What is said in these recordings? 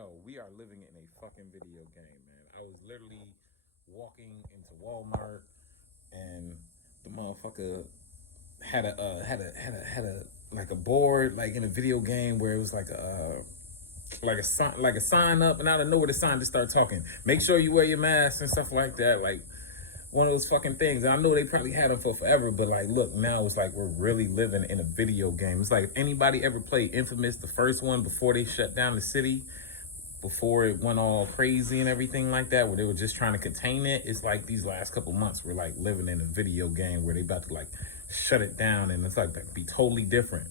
Yo, we are living in a fucking video game, man. I was literally walking into Walmart, and the motherfucker had a like a board like in a video game where it was like a sign up, and out of nowhere the sign just started talking. Make sure you wear your mask and stuff like that. Like one of those fucking things. And I know they probably had them for forever, but like, look, now it's like we're really living in a video game. It's like if anybody ever played Infamous, the first one before they shut down the city, before it went all crazy and everything like that, where they were just trying to contain it. It's like these last couple months we're like living in a video game where they about to like shut it down, and it's like that be totally different.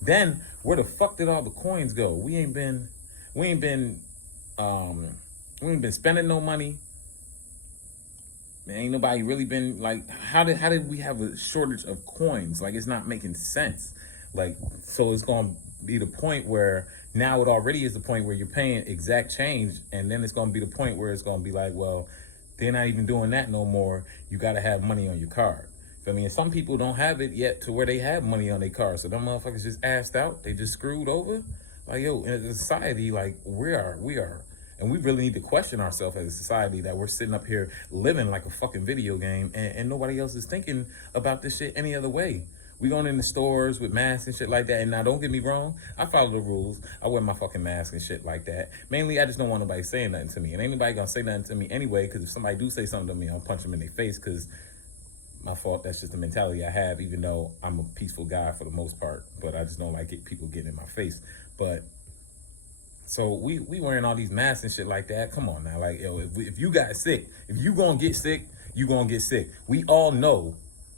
Then where the fuck did all the coins go? We ain't been spending no money. Man, ain't nobody really been like, how did we have a shortage of coins? Like, it's not making sense. Like, so it's gonna be the point where now it already is the point where you're paying exact change, and then it's gonna be the point where it's gonna be like, well, they're not even doing that no more. You gotta have money on your card. I mean, some people don't have it yet to where they have money on their card, so them motherfuckers just assed out. They just screwed over. Like, yo, in a society, like we are. And we really need to question ourselves as a society that we're sitting up here living like a fucking video game, and nobody else is thinking about this shit any other way. We going in the stores with masks and shit like that. And now, don't get me wrong, I follow the rules. I wear my fucking mask and shit like that. Mainly, I just don't want nobody saying nothing to me. And ain't nobody gonna say nothing to me anyway, because if somebody do say something to me, I'll punch them in their face, because my fault. That's just the mentality I have, even though I'm a peaceful guy for the most part. But I just don't like people getting in my face. But so we wearing all these masks and shit like that. Come on now, like, yo, if you got sick, if you gonna get sick, you gonna get sick. We all know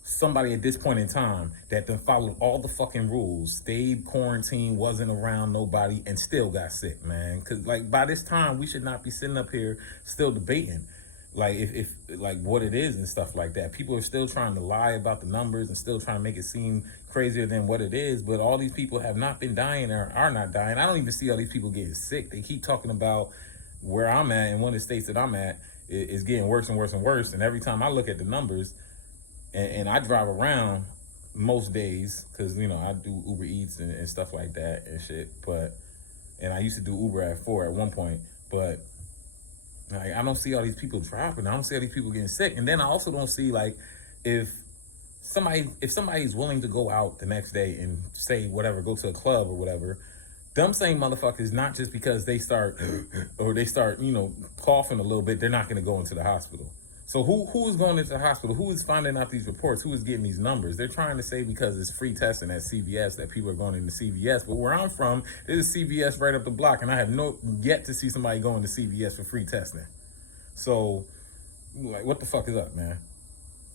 somebody at this point in time that done followed all the fucking rules, stayed quarantined, wasn't around nobody, and still got sick, man. Cause like by this time we should not be sitting up here still debating like if like what it is and stuff like that. People are still trying to lie about the numbers and still trying to make it seem crazier than what it is, but all these people have not been dying or are not dying. I don't even see all these people getting sick. They keep talking about where I'm at, and one of the states that I'm at is getting worse and worse and worse. And every time I look at the numbers, and I drive around most days, because you know I do Uber Eats and stuff like that and shit, and I used to do Uber at 4 at one point, but like, I don't see all these people dropping. I don't see all these people getting sick. And then I also don't see, like, if somebody's willing to go out the next day and say whatever, go to a club or whatever, them same motherfuckers, not just because they start you know, coughing a little bit, they're not going to go into the hospital. So who is going into the hospital? Who is finding out these reports? Who is getting these numbers? They're trying to say because it's free testing at CVS that people are going into CVS. But where I'm from, there's a CVS right up the block, and I have yet to see somebody going to CVS for free testing. So, like, what the fuck is up, man?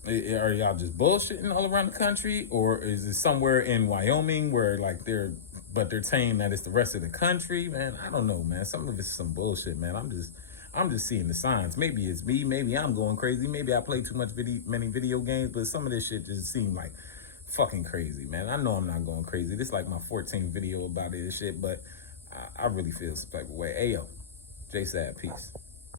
Are y'all just bullshitting all around the country, or is it somewhere in Wyoming where like they're saying that it's the rest of the country? Man, I don't know, man. Some of it's some bullshit, man. I'm just seeing the signs. Maybe it's me. Maybe I'm going crazy. Maybe I play too many video games. But some of this shit just seemed like fucking crazy, man. I know I'm not going crazy. This is like my 14th video about it and shit. But I really feel some type of way. Ayo, J Sad, peace.